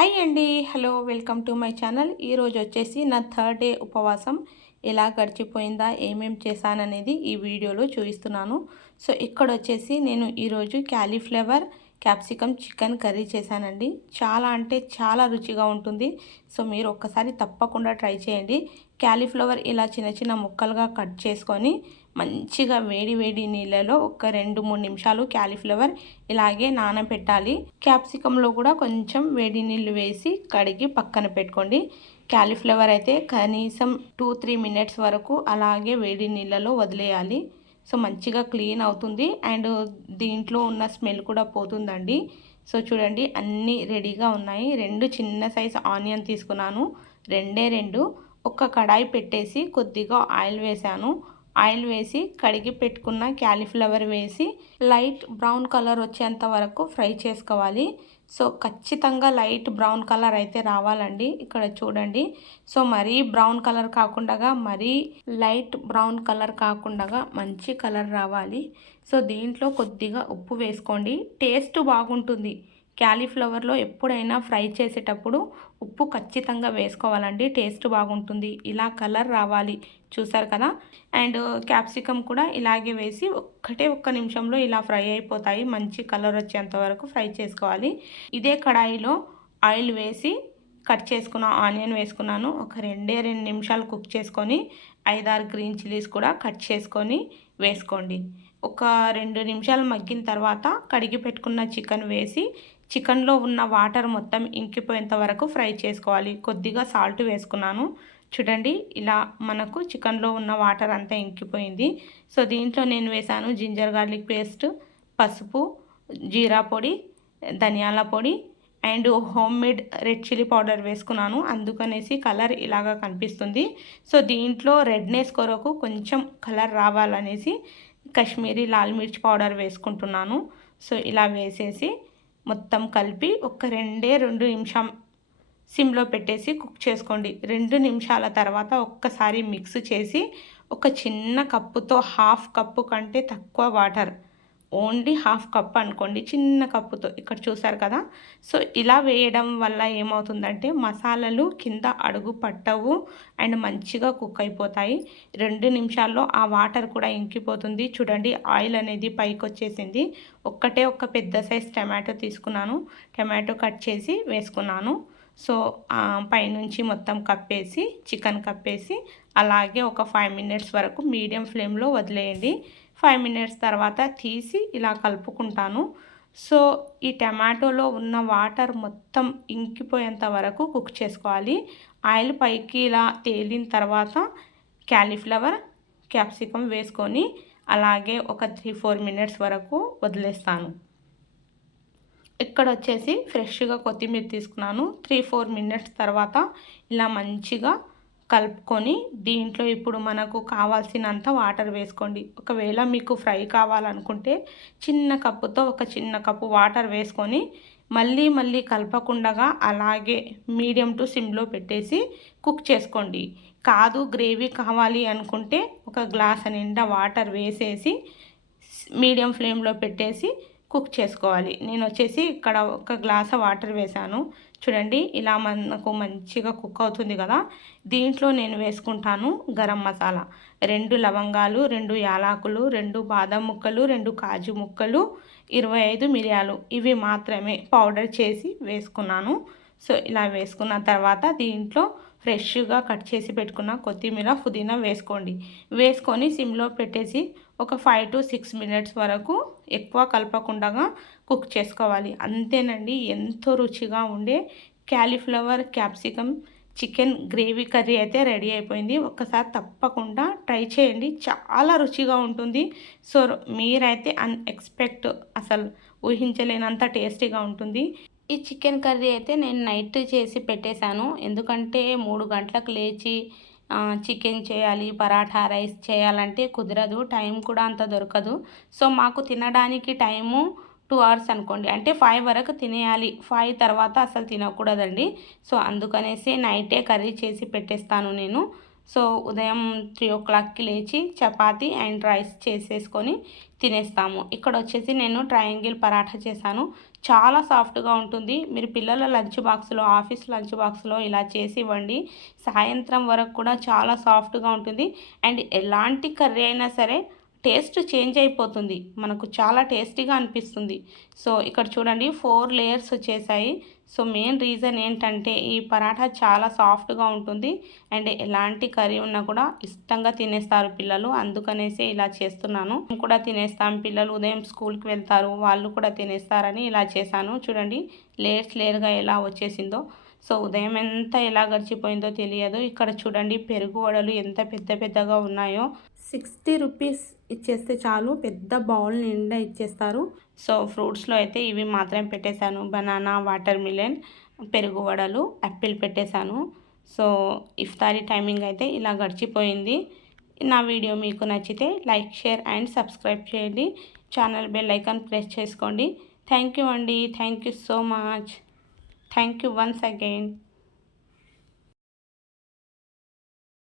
Hi అండి hello welcome to my channel ఈరోజు వచ్చేసి నా థర్డ్ డే ఉపవాసం. ఎలా గడిచిపోయిందా? ఏమేం చేశాననేది ఈ వీడియోలో చూపిస్తున్నాను. సో ఇక్కడ వచ్చేసి నేను ఈరోజు క్యాలీఫ్లవర్ క్యాప్సికమ్ చికెన్ కర్రీ చేశానండి. చాలా అంటే చాలా రుచిగా ఉంటుంది. సో మీరు ఒక్కసారి తప్పకుండా ట్రై చేయండి. క్యాలీఫ్లవర్ ఇలా చిన్న చిన్న ముక్కలుగా కట్ చేసుకొని మంచిగా వేడి వేడి నీళ్ళలో ఒక రెండు మూడు నిమిషాలు క్యాలీఫ్లవర్ ఇలాగే నానబెట్టాలి. క్యాప్సికంలో కూడా కొంచెం వేడి నీళ్ళు వేసి కడిగి పక్కన పెట్టుకోండి. క్యాలీఫ్లవర్ అయితే కనీసం టూ త్రీ మినిట్స్ వరకు అలాగే వేడి నీళ్ళలో వదిలేయాలి. సో మంచిగా క్లీన్ అవుతుంది. అండ్ దీంట్లో ఉన్న స్మెల్ కూడా పోతుందండి. సో చూడండి అన్నీ రెడీగా ఉన్నాయి. రెండు చిన్న సైజ్ ఆనియన్ తీసుకున్నాను. రెండే రెండు. ఒక కడాయి పెట్టేసి కొద్దిగా ఆయిల్ వేసాను ఆయిల్ వేసి కడిగి పెట్టుకున్న క్యాలీఫ్లవర్ వేసి లైట్ బ్రౌన్ కలర్ వచ్చేంత వరకు ఫ్రై చేసుకోవాలి. సో ఖచ్చితంగా లైట్ బ్రౌన్ కలర్ అయితే రావాలండి ఇక్కడ చూడండి. సో మరీ బ్రౌన్ కలర్ కాకుండా మరీ లైట్ బ్రౌన్ కలర్ కాకుండా మంచి కలర్ రావాలి. సో దీంట్లో కొద్దిగా ఉప్పు వేసుకోండి. టేస్ట్ బాగుంటుంది. క్యాలీఫ్లవర్లో ఎప్పుడైనా ఫ్రై చేసేటప్పుడు ఉప్పు ఖచ్చితంగా వేసుకోవాలండి. టేస్ట్ బాగుంటుంది. ఇలా కలర్ రావాలి. చూసారు కదా? అండ్ క్యాప్సికమ్ కూడా ఇలాగే వేసి ఒక్కటే ఒక్క నిమిషంలో ఇలా ఫ్రై అయిపోతాయి. మంచి కలర్ వచ్చేంత వరకు ఫ్రై చేసుకోవాలి. ఇదే కడాయిలో ఆయిల్ వేసి కట్ చేసుకున్న ఆనియన్ వేసుకున్నాను. ఒక రెండే రెండు నిమిషాలు కుక్ చేసుకొని ఐదారు గ్రీన్ చిల్లీస్ కూడా కట్ చేసుకొని వేసుకోండి. ఒక రెండు నిమిషాలు మగ్గిన తర్వాత కడిగి పెట్టుకున్న చికెన్ వేసి చికెన్లో ఉన్న వాటర్ మొత్తం ఇంకిపోయేంత వరకు ఫ్రై చేసుకోవాలి. కొద్దిగా సాల్ట్ వేసుకున్నాను. చూడండి ఇలా మనకు చికెన్లో ఉన్న వాటర్ అంతా ఇంకిపోయింది. సో దీంట్లో నేను వేసాను జింజర్ గార్లిక్ పేస్ట్ పసుపు జీరా పొడి ధనియాల పొడి and home made red chilli powder వేసుకున్నాను. అందుకనేసి కలర్ ఇలాగా కనిపిస్తుంది. సో దీంట్లో రెడ్నెస్ కొరకు కొంచెం కలర్ రావాలనేసి కాశ్మీరీ లాల్ మిర్చి పౌడర్ వేసుకుంటున్నాను. సో ఇలా వేసేసి మొత్తం కలిపి ఒక రెండే రెండు నిమిషం సిమ్లో పెట్టేసి కుక్ చేసుకోండి. రెండు నిమిషాల తర్వాత ఒక్కసారి మిక్స్ చేసి ఒక చిన్న కప్పుతో హాఫ్ కప్పు కంటే తక్కువ వాటర్ ఓన్లీ హాఫ్ కప్ అనుకోండి చిన్న కప్పుతో. ఇక్కడ చూసారు కదా? సో ఇలా వేయడం వల్ల ఏమవుతుందంటే మసాలాలు కింద అడుగు పట్టవు అండ్ మంచిగా కుక్ అయిపోతాయి. రెండు నిమిషాల్లో ఆ వాటర్ కూడా ఇంకిపోతుంది. చూడండి ఆయిల్ అనేది పైకి వచ్చేసింది ఒక్కటే ఒక పెద్ద సైజ్ టమాటో తీసుకున్నాను. టమాటో కట్ చేసి వేసుకున్నాను. సో పైనుంచి మొత్తం కప్పేసి చికెన్ కప్పేసి అలాగే ఒక ఫైవ్ మినిట్స్ వరకు మీడియం ఫ్లేమ్లో వదిలేయండి. ఫైవ్ మినిట్స్ తర్వాత తీసి ఇలా కలుపుకుంటాను. సో ఈ టమాటోలో ఉన్న వాటర్ మొత్తం ఇంకిపోయేంత వరకు కుక్ చేసుకోవాలి. ఆయిల్ పైకి ఇలా తేలిన తర్వాత క్యాలీఫ్లవర్ క్యాప్సికమ్ వేసుకొని అలాగే ఒక త్రీ ఫోర్ మినిట్స్ వరకు వదిలేస్తాను. ఇక్కడ వచ్చేసి ఫ్రెష్గా కొత్తిమీర తీసుకున్నాను. త్రీ ఫోర్ మినిట్స్ తర్వాత ఇలా మంచిగా కలుపుకొని దీంట్లో ఇప్పుడు మనకు కావాల్సినంత వాటర్ వేసుకోండి. ఒకవేళ మీకు ఫ్రై కావాలనుకుంటే చిన్న కప్పుతో ఒక చిన్న కప్పు వాటర్ వేసుకొని మళ్ళీ మళ్ళీ కలపకుండా అలాగే మీడియం టు సిమ్లో పెట్టేసి కుక్ చేసుకోండి. కాదు గ్రేవీ కావాలి అనుకుంటే ఒక గ్లాస్ నిండా వాటర్ వేసేసి మీడియం ఫ్లేమ్లో పెట్టేసి కుక్ చేసుకోవాలి. నేను వచ్చేసి ఇక్కడ ఒక గ్లాస్ వాటర్ వేసాను చూడండి ఇలా మనకు మంచిగా కుక్ అవుతుంది కదా. దీంట్లో నేను వేసుకుంటాను గరం మసాలా. రెండు లవంగాలు రెండు యాలకులు రెండు బాదం ముక్కలు రెండు కాజు ముక్కలు ఇరవై ఐదు మిరియాలు. ఇవి మాత్రమే పౌడర్ చేసి వేసుకున్నాను. సో ఇలా వేసుకున్న తర్వాత దీంట్లో ఫ్రెష్గా కట్ చేసి పెట్టుకున్న కొత్తిమీర పుదీనా వేసుకోండి. వేసుకొని సిమ్లో పెట్టేసి ఒక ఫైవ్ టు సిక్స్ మినిట్స్ వరకు ఎక్కువ కలపకుండా కుక్ చేసుకోవాలి. అంతేనండి ఎంతో రుచిగా ఉండే cauliflower capsicum chicken gravy curry అయితే రెడీ అయిపోయింది. ఒక్కసారి తప్పకుండా ట్రై చేయండి. చాలా రుచిగా ఉంటుంది. సో మీరైతే అన్ఎక్స్పెక్ట్ అసలు ఊహించలేనంత టేస్టీగా ఉంటుంది. ఈ చికెన్ కర్రీ అయితే నేను నైట్ చేసి పెట్టేశాను. ఎందుకంటే మూడు గంటలకు లేచి చికెన్ చేయాలి పరాఠా రైస్ చేయాలంటే కుదరదు. టైం కూడా అంత దొరకదు. సో మాకు తినడానికి టైము టూ అవర్స్ అనుకోండి. అంటే ఫైవ్ వరకు తినేయాలి. ఫైవ్ తర్వాత అసలు తినకూడదండి. సో అందుకనేసి నైటే కర్రీ చేసి పెట్టేస్తాను నేను. సో ఉదయం త్రీ ఓ క్లాక్కి లేచి చపాతి అండ్ రైస్ చేసేసుకొని తినేస్తాము. ఇక్కడ వచ్చేసి నేను ట్రయాంగిల్ పరాఠా చేశాను. చాలా సాఫ్ట్గా ఉంటుంది. మీరు పిల్లల లంచ్ బాక్స్లో ఆఫీస్ లంచ్ బాక్స్లో ఇలా చేసి ఇవ్వండి. సాయంత్రం వరకు కూడా చాలా సాఫ్ట్గా ఉంటుంది. అండ్ ఎలాంటి కర్రీ అయినా సరే టేస్ట్ చేంజ్ అయిపోతుంది. మనకు చాలా టేస్టీగా అనిపిస్తుంది. సో ఇక్కడ చూడండి ఫోర్ లేయర్స్ వచ్చేసాయి. సో మెయిన్ రీజన్ ఏంటంటే ఈ పరాఠా చాలా సాఫ్ట్గా ఉంటుంది. అండ్ ఎలాంటి కర్రీ ఉన్నా కూడా ఇష్టంగా తినేస్తారు పిల్లలు. అందుకనేసి ఇలా చేస్తున్నాను. మేము కూడా తినేస్తాం. పిల్లలు ఉదయం స్కూల్కి వెళ్తారు. వాళ్ళు కూడా తినేస్తారని ఇలా చేశాను. చూడండి లేయర్స్ లేయర్గా ఎలా వచ్చేసిందో. సో ఉదయం ఎంత ఎలా గడిచిపోయిందో తెలియదు. ఇక్కడ చూడండి పెరుగు వడలు ఎంత పెద్ద పెద్దగా ఉన్నాయో. సిక్స్టీ రూపీస్ ఇచ్చేస్తే చాలు. పెద్ద బౌల్ నిండా ఇచ్చేస్తారు. సో ఫ్రూట్స్లో అయితే ఇవి మాత్రం పెట్టేశాను. బనానా వాటర్ మిలన్ పెరుగు వడలు యాపిల్ పెట్టేశాను. సో ఇఫ్తారీ టైమింగ్ అయితే ఇలా గడిచిపోయింది. నా వీడియో మీకు నచ్చితే లైక్ షేర్ అండ్ సబ్స్క్రైబ్ చేయండి. ఛానల్ బెల్ ఐకాన్ ప్రెస్ చేసుకోండి. థ్యాంక్ యూ అండి. Thank you so much. Thank you once again.